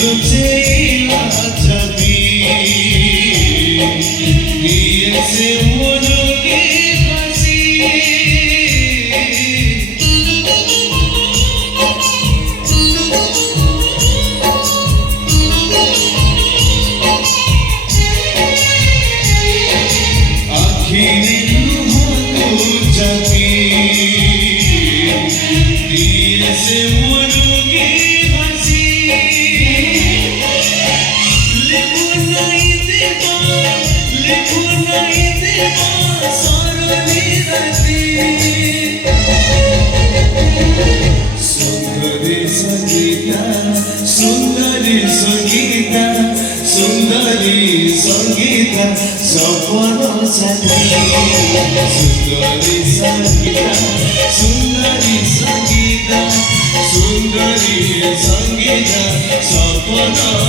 लुचेला छवि दिए से मुझे हंसी आखिर लुहाको छवि दिए से मुझे हंसी सुंदरी संगीता सुंदरी संगीता सुंदरी संगीता सपन साथी सुंदरी संगीता सुंदरी संगीता सुंदरी संगीता सपन